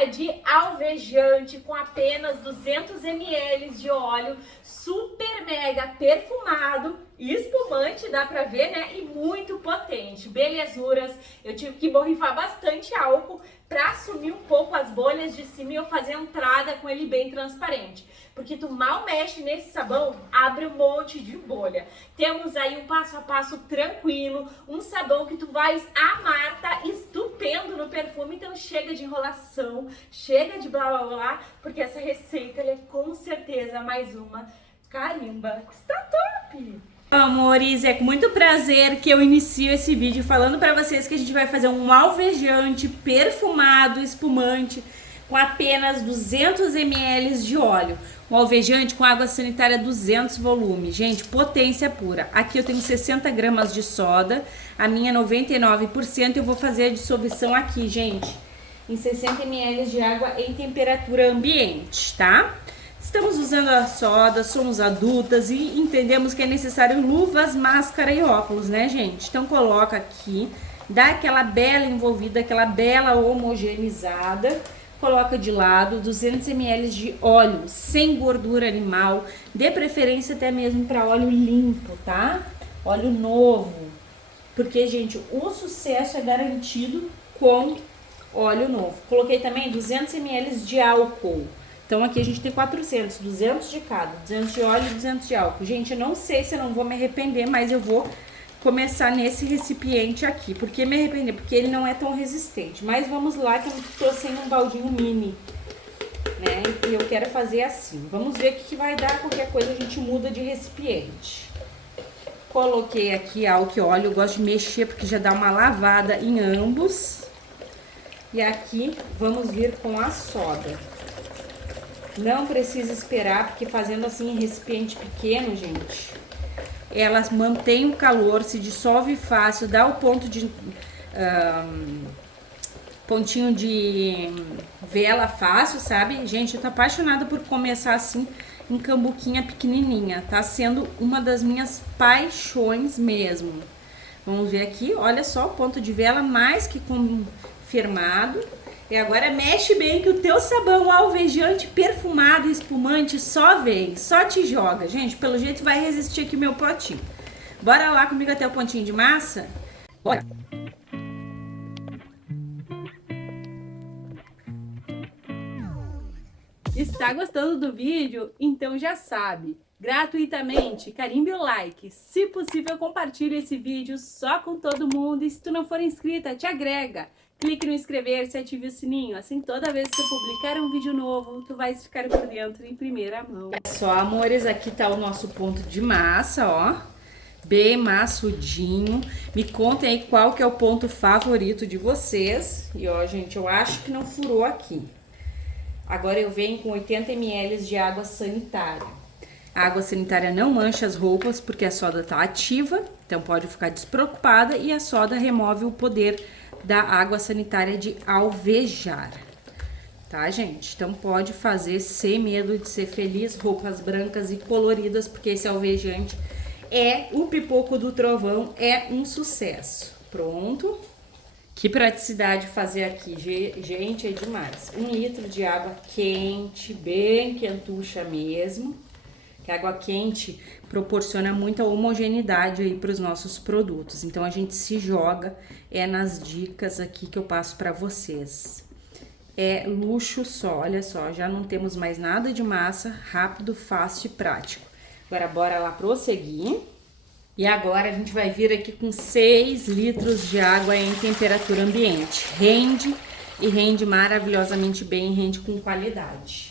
agora de alvejante com apenas 200 ml de óleo super mega perfumado e espumante, dá pra ver, né? E muito potente, belezuras. Eu tive que borrifar bastante álcool pra sumir um pouco as bolhas de cima e eu fazer a entrada com ele bem transparente. Porque tu mal mexe nesse sabão, abre um monte de bolha. Temos aí um passo a passo tranquilo, um sabão que tu vais amar, tá estupendo no perfume. Então chega de enrolação, chega de blá blá blá, porque essa receita é com certeza mais uma carimba. Está top! Amores, é com muito prazer que eu inicio esse vídeo falando pra vocês que a gente vai fazer um alvejante perfumado, espumante, com apenas 200 ml de óleo. Um alvejante com água sanitária 200 volume. Gente, potência pura. Aqui eu tenho 60 gramas de soda, a minha 99%. Eu vou fazer a dissolução aqui, gente, em 60 ml de água em temperatura ambiente, tá? Estamos usando a soda, somos adultas e entendemos que é necessário luvas, máscara e óculos, né, gente? Então coloca aqui, dá aquela bela envolvida, aquela bela homogeneizada. Coloca de lado 200 ml de óleo sem gordura animal, de preferência até mesmo para óleo limpo, tá? Óleo novo, porque, gente, o sucesso é garantido com óleo novo. Coloquei também 200 ml de álcool. Então aqui a gente tem 400, 200 de cada, 200 de óleo e 200 de álcool. Gente, eu não sei se eu não vou me arrepender, mas eu vou começar nesse recipiente aqui. Por que me arrepender? Porque ele não é tão resistente. Mas vamos lá, que eu tô sem um baldinho mini, né? E eu quero fazer assim. Vamos ver o que vai dar. Qualquer coisa a gente muda de recipiente. Coloquei aqui álcool e óleo. Eu gosto de mexer porque já dá uma lavada em ambos. E aqui vamos vir com a soda. Não precisa esperar, porque fazendo assim em recipiente pequeno, gente, ela mantém o calor, se dissolve fácil, dá o ponto de pontinho de vela fácil, sabe? Gente, eu tô apaixonada por começar assim em cambuquinha pequenininha. Tá sendo uma das minhas paixões mesmo. Vamos ver aqui, olha só, o ponto de vela mais que confirmado. E agora mexe bem que o teu sabão alvejante, perfumado e espumante só vem, só te joga. Gente, pelo jeito vai resistir aqui o meu potinho. Bora lá comigo até o pontinho de massa? Bora! Está gostando do vídeo? Então já sabe, gratuitamente, carimbe o like. Se possível, compartilhe esse vídeo só com todo mundo. E se tu não for inscrita, te agrega. Clique no inscrever-se e ative o sininho. Assim, toda vez que eu publicar um vídeo novo, tu vais ficar por dentro em primeira mão. É só, amores, aqui tá o nosso ponto de massa, ó. Bem maçudinho. Me contem aí qual que é o ponto favorito de vocês. E, ó, gente, eu acho que não furou aqui. Agora eu venho com 80 ml de água sanitária. A água sanitária não mancha as roupas, porque a soda tá ativa. Então, pode ficar despreocupada. E a soda remove o poder da água sanitária de alvejar, tá, gente? Então pode fazer sem medo de ser feliz, roupas brancas e coloridas, porque esse alvejante é o pipoco do trovão, é um sucesso. Pronto. Que praticidade fazer aqui, gente, é demais. 1 litro de água quente, bem quentucha mesmo. Que a água quente proporciona muita homogeneidade aí para os nossos produtos. Então, a gente se joga nas dicas aqui que eu passo para vocês. É luxo só, olha só, já não temos mais nada de massa, rápido, fácil e prático. Agora, bora lá prosseguir. E agora, a gente vai vir aqui com 6 litros de água em temperatura ambiente. Rende e rende maravilhosamente bem, rende com qualidade.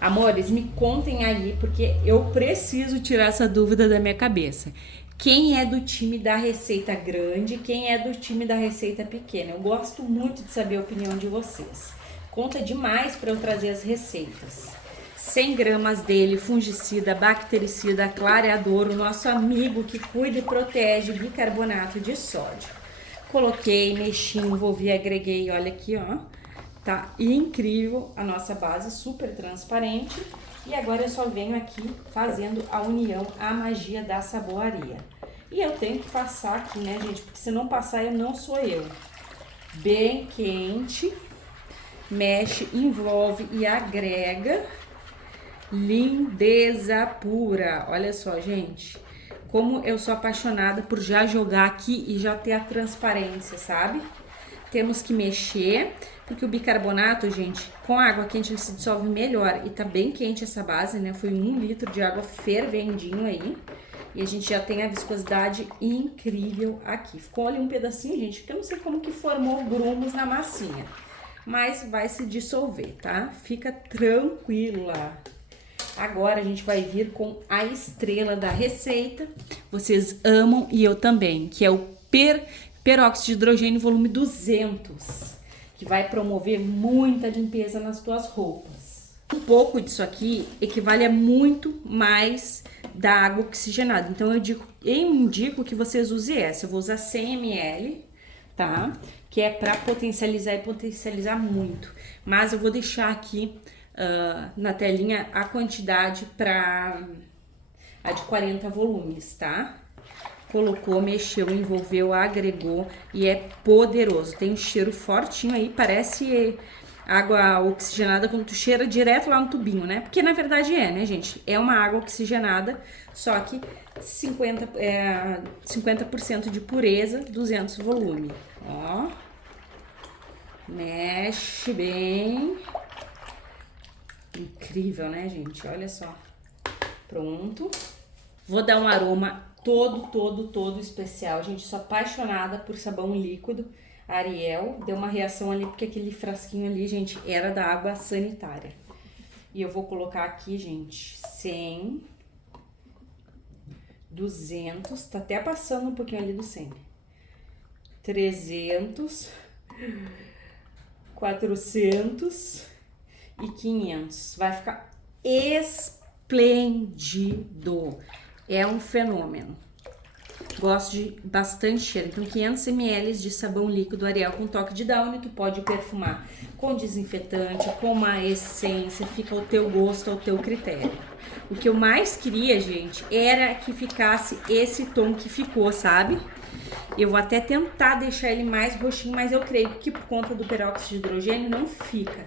Amores, me contem aí, porque eu preciso tirar essa dúvida da minha cabeça. Quem é do time da receita grande, quem é do time da receita pequena? Eu gosto muito de saber a opinião de vocês. Conta demais para eu trazer as receitas. 100 gramas dele, fungicida, bactericida, clareador, o nosso amigo que cuida e protege, bicarbonato de sódio. Coloquei, mexi, envolvi, agreguei, olha aqui, ó. Tá incrível a nossa base, super transparente. E agora eu só venho aqui fazendo a união, a magia da saboaria. E eu tenho que passar aqui, né, gente? Porque se não passar, eu não sou eu. Bem quente. mexe, envolve e agrega. Lindeza pura. Olha só, gente, como eu sou apaixonada por já jogar aqui e já ter a transparência, sabe? Temos que mexer, porque o bicarbonato, gente, com a água quente ele se dissolve melhor. E tá bem quente essa base, né? Foi 1 litro de água fervendinho aí. E a gente já tem a viscosidade incrível aqui. Ficou ali um pedacinho, gente, porque eu não sei como que formou grumos na massinha. Mas vai se dissolver, tá? Fica tranquila. Agora a gente vai vir com a estrela da receita. Vocês amam e eu também, que é o peróxido de hidrogênio volume 200, que vai promover muita limpeza nas tuas roupas. Um pouco disso aqui equivale a muito mais da água oxigenada. Então eu indico que vocês usem essa. Eu vou usar 100 ml, tá? Que é para potencializar e potencializar muito. Mas eu vou deixar aqui na telinha a quantidade para a de 40 volumes, tá? Colocou, mexeu, envolveu, agregou e é poderoso. Tem um cheiro fortinho aí, parece água oxigenada quando tu cheira direto lá no tubinho, né? Porque na verdade é, né, gente? É uma água oxigenada, só que 50% de pureza, 200 volume. Ó, mexe bem. Incrível, né, gente? Olha só. Pronto. Vou dar um aroma todo especial. Gente, sou apaixonada por sabão líquido. Ariel deu uma reação ali, porque aquele frasquinho ali, gente, era da água sanitária. E eu vou colocar aqui, gente, 100, 200, tá até passando um pouquinho ali do 100. 300, 400 e 500. Vai ficar esplêndido. É um fenômeno. Gosto de bastante cheiro. Então, 500 ml de sabão líquido Ariel com toque de Downy. Tu pode perfumar com desinfetante, com uma essência. Fica ao teu gosto, ao teu critério. O que eu mais queria, gente, era que ficasse esse tom que ficou, sabe? Eu vou até tentar deixar ele mais roxinho, mas eu creio que por conta do peróxido de hidrogênio não fica.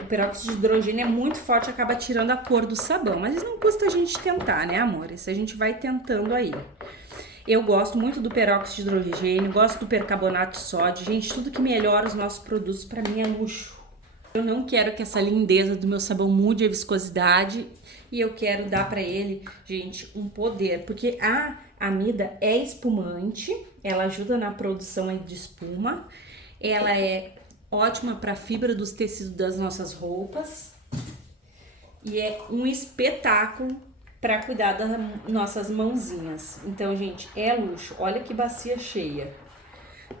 O peróxido de hidrogênio é muito forte, acaba tirando a cor do sabão. Mas não custa a gente tentar, né, amores? A gente vai tentando aí. Eu gosto muito do peróxido de hidrogênio, gosto do percarbonato de sódio. Gente, tudo que melhora os nossos produtos pra mim é luxo. Eu não quero que essa lindeza do meu sabão mude a viscosidade e eu quero dar pra ele, gente, um poder. Porque a amida é espumante, ela ajuda na produção de espuma, ela é ótima para fibra dos tecidos das nossas roupas e é um espetáculo para cuidar das nossas mãozinhas. Então, gente, é luxo. Olha que bacia cheia.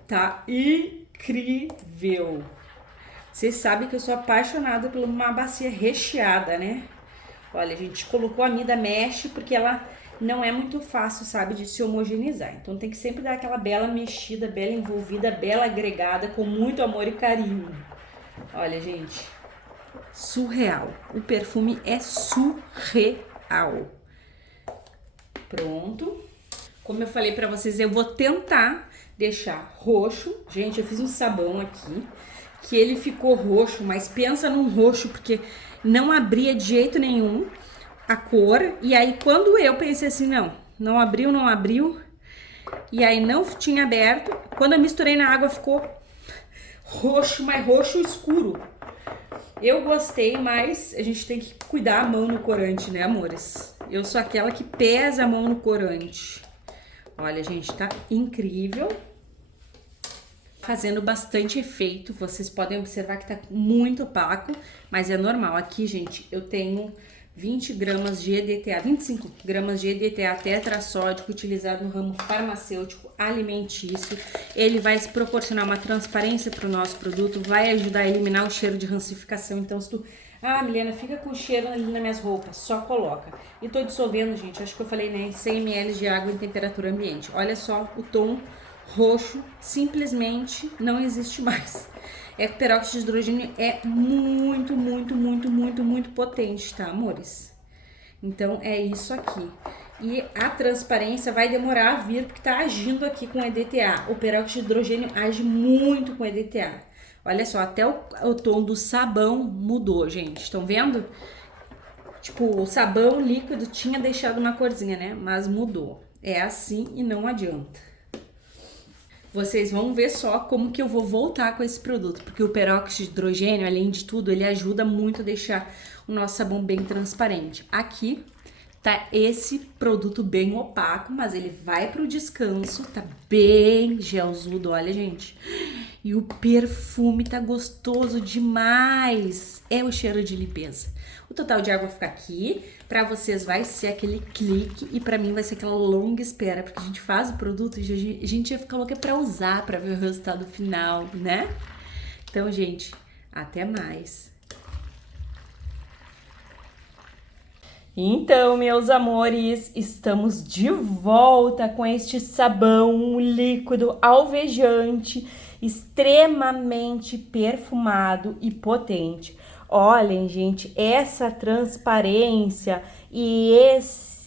Tá incrível. Vocês sabem que eu sou apaixonada por uma bacia recheada, né? Olha, a gente colocou a amida mesh porque ela não é muito fácil, sabe, de se homogeneizar. Então tem que sempre dar aquela bela mexida, bela envolvida, bela agregada, com muito amor e carinho. Olha, gente, surreal. O perfume é surreal. Pronto. Como eu falei pra vocês, eu vou tentar deixar roxo. Gente, eu fiz um sabão aqui, que ele ficou roxo, mas pensa num roxo, porque não abria de jeito nenhum a cor. E aí quando eu pensei assim, não abriu, e aí não tinha aberto, quando eu misturei na água ficou roxo, mas roxo escuro. Eu gostei, mas a gente tem que cuidar a mão no corante, né, amores? Eu sou aquela que pesa a mão no corante. Olha, gente, tá incrível. Fazendo bastante efeito, vocês podem observar que tá muito opaco, mas é normal. Aqui, gente, eu tenho 20 gramas de EDTA, 25 gramas de EDTA tetrassódico utilizado no ramo farmacêutico alimentício. Ele vai proporcionar uma transparência para o nosso produto, vai ajudar a eliminar o cheiro de rancificação. Então, se tu... Milena, fica com cheiro ali nas minhas roupas, só coloca. E tô dissolvendo, gente, acho que eu falei, né, 100 ml de água em temperatura ambiente. Olha só o tom roxo, simplesmente não existe mais. O peróxido de hidrogênio é muito potente, tá, amores? Então, é isso aqui. E a transparência vai demorar a vir, porque tá agindo aqui com EDTA. O peróxido de hidrogênio age muito com EDTA. Olha só, até o tom do sabão mudou, gente. Estão vendo? Tipo, o sabão líquido tinha deixado uma corzinha, né? Mas mudou. É assim e não adianta. Vocês vão ver só como que eu vou voltar com esse produto. Porque o peróxido de hidrogênio, além de tudo, ele ajuda muito a deixar o nosso sabão bem transparente. Aqui tá esse produto bem opaco, mas ele vai pro descanso. Tá bem gelzudo, olha, gente. E o perfume tá gostoso demais. É o cheiro de limpeza. O total de água fica aqui. Pra vocês vai ser aquele clique e pra mim vai ser aquela longa espera. Porque a gente faz o produto e a gente ia ficar louca pra usar, pra ver o resultado final, né? Então, gente, até mais. Então, meus amores, estamos de volta com este sabão líquido alvejante, extremamente perfumado e potente. Olhem, gente, essa transparência e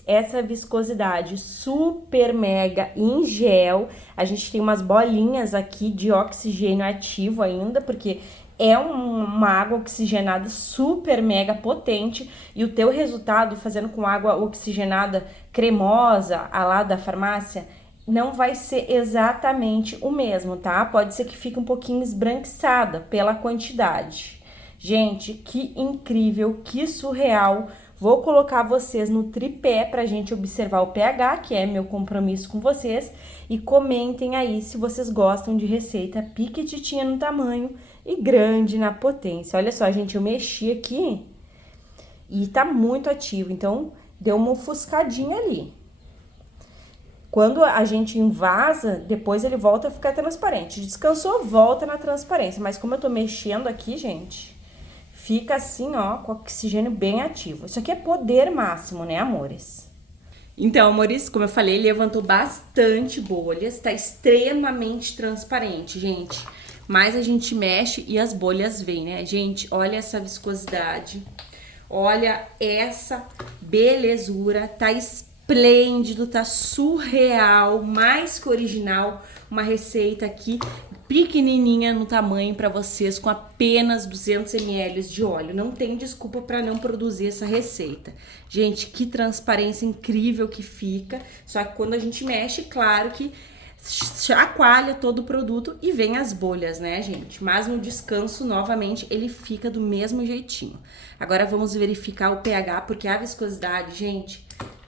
essa viscosidade super mega em gel. A gente tem umas bolinhas aqui de oxigênio ativo ainda, porque é uma água oxigenada super mega potente e o teu resultado fazendo com água oxigenada cremosa, a lá da farmácia, não vai ser exatamente o mesmo, tá? Pode ser que fique um pouquinho esbranquiçada pela quantidade. Gente, que incrível, que surreal. Vou colocar vocês no tripé pra gente observar o pH, que é meu compromisso com vocês. E comentem aí se vocês gostam de receita piquititinha no tamanho e grande na potência. Olha só, gente, eu mexi aqui e tá muito ativo, então deu uma ofuscadinha ali. Quando a gente invasa, depois ele volta a ficar transparente. Descansou, volta na transparência. Mas como eu tô mexendo aqui, gente, fica assim, ó, com o oxigênio bem ativo. Isso aqui é poder máximo, né, amores? Então, amores, como eu falei, ele levantou bastante bolhas, tá extremamente transparente, gente. Mas a gente mexe e as bolhas vêm, né? Gente, olha essa viscosidade, olha essa belezura, tá esplêndido, tá surreal, mais que original. Uma receita aqui pequenininha no tamanho para vocês com apenas 200 ml de óleo. Não tem desculpa para não produzir essa receita. Gente, que transparência incrível que fica. Só que quando a gente mexe, claro que chacoalha todo o produto e vem as bolhas, né, gente? Mas no descanso, novamente, ele fica do mesmo jeitinho. Agora vamos verificar o pH, porque a viscosidade, gente,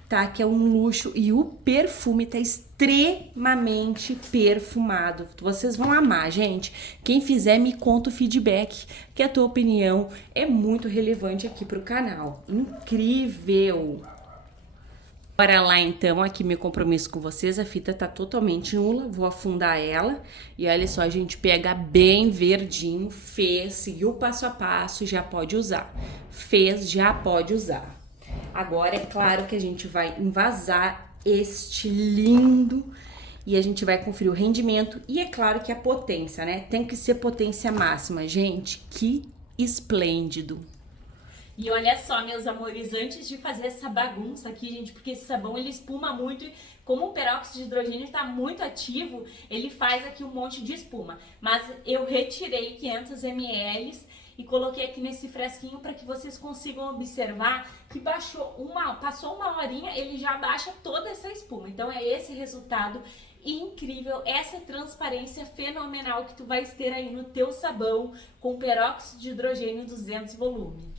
tá? Que é um luxo e o perfume tá extremamente perfumado. Vocês vão amar, gente. Quem fizer, me conta o feedback, que a tua opinião é muito relevante aqui pro canal. Incrível! Bora lá então, aqui meu compromisso com vocês, a fita tá totalmente nula, vou afundar ela e olha só, a gente pega bem verdinho, fez, seguiu o passo a passo, já pode usar. Fez, já pode usar. Agora é claro que a gente vai envasar este lindo e a gente vai conferir o rendimento e é claro que a potência, né? Tem que ser potência máxima, gente, que esplêndido. E olha só, meus amores, antes de fazer essa bagunça aqui, gente, porque esse sabão ele espuma muito e como o peróxido de hidrogênio está muito ativo, ele faz aqui um monte de espuma. Mas eu retirei 500 ml e coloquei aqui nesse fresquinho para que vocês consigam observar que passou uma horinha, ele já baixa toda essa espuma. Então é esse resultado incrível, essa transparência fenomenal que tu vai ter aí no teu sabão com peróxido de hidrogênio 200 volume.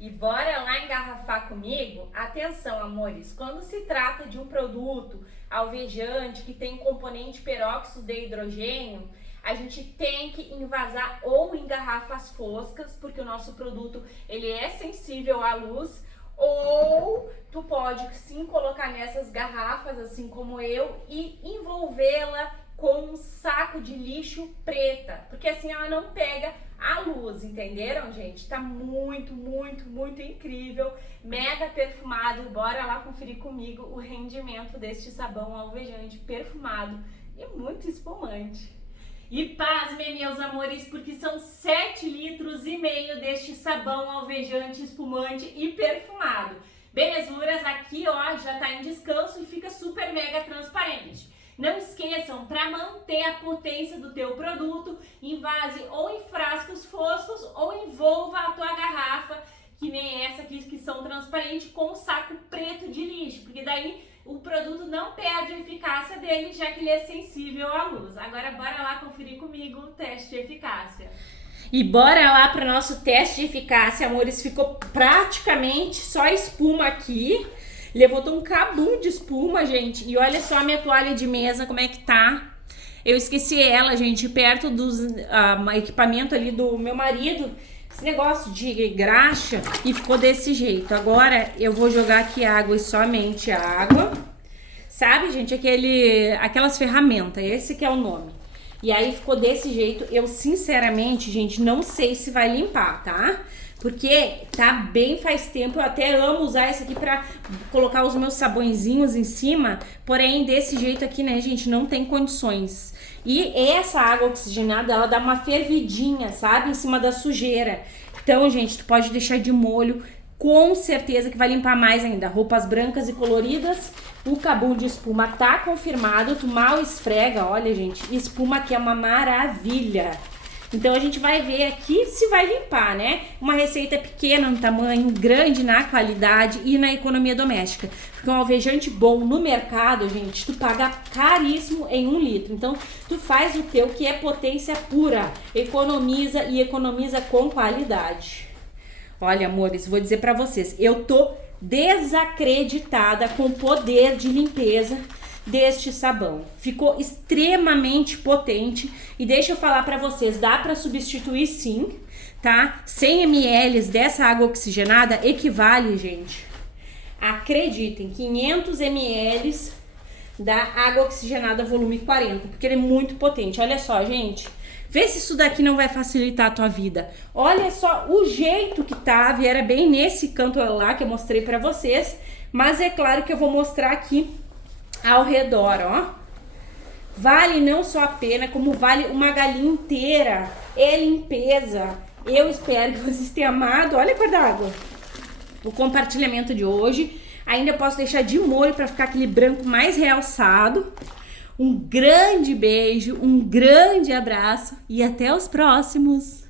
E bora lá engarrafar comigo? Atenção, amores, quando se trata de um produto alvejante que tem componente peróxido de hidrogênio, a gente tem que envasar ou em garrafas foscas, porque o nosso produto ele é sensível à luz, ou tu pode sim colocar nessas garrafas, assim como eu, e envolvê-la com um saco de lixo preta, porque assim ela não pega a luz, entenderam, gente? Tá muito, muito, muito incrível, mega perfumado. Bora lá conferir comigo o rendimento deste sabão alvejante perfumado e muito espumante. E pasmem, meus amores, porque são 7,5 litros deste sabão alvejante, espumante e perfumado. Belezuras, aqui ó, já tá em descanso e fica super mega transparente. Não esqueçam, para manter a potência do teu produto, invase ou em frascos foscos ou envolva a tua garrafa, que nem essa aqui, que são transparentes, com um saco preto de lixo, porque daí o produto não perde a eficácia dele, já que ele é sensível à luz. Agora bora lá conferir comigo o teste de eficácia. E bora lá para o nosso teste de eficácia, amores. Ficou praticamente só espuma aqui. Levantou um cabum de espuma, gente. E olha só a minha toalha de mesa, como é que tá. Eu esqueci ela, gente, perto dos equipamento ali do meu marido. Esse negócio de graxa, e ficou desse jeito. Agora eu vou jogar aqui água e somente água. Sabe, gente, aquelas ferramentas, esse que é o nome. E aí ficou desse jeito. Eu sinceramente, gente, não sei se vai limpar, tá? Porque tá bem faz tempo. Eu até amo usar esse aqui pra colocar os meus sabõezinhos em cima. Porém, desse jeito aqui, né, gente, não tem condições. E essa água oxigenada, ela dá uma fervidinha, sabe? Em cima da sujeira. Então, gente, tu pode deixar de molho. Com certeza que vai limpar mais ainda. Roupas brancas e coloridas. O cabum de espuma tá confirmado. Tu mal esfrega, olha, gente. Espuma aqui é uma maravilha. Então a gente vai ver aqui se vai limpar, né? Uma receita pequena no tamanho, grande na qualidade e na economia doméstica. Porque um alvejante bom no mercado, gente, tu paga caríssimo em 1 litro. Então tu faz o teu, que é potência pura. Economiza e economiza com qualidade. Olha, amores, vou dizer pra vocês, eu tô desacreditada com o poder de limpeza deste sabão. Ficou extremamente potente e deixa eu falar pra vocês, dá pra substituir sim, tá? 100 ml dessa água oxigenada equivale, gente, acreditem, 500 ml da água oxigenada volume 40, porque ele é muito potente. Olha só, gente, vê se isso daqui não vai facilitar a tua vida. Olha só o jeito que tava, e era bem nesse canto lá que eu mostrei pra vocês, mas é claro que eu vou mostrar aqui ao redor, ó. Vale não só a pena, como vale uma galinha inteira. É limpeza. Eu espero que vocês tenham amado. Olha a cor d'água. O compartilhamento de hoje. Ainda posso deixar de molho para ficar aquele branco mais realçado. Um grande beijo, um grande abraço e até os próximos.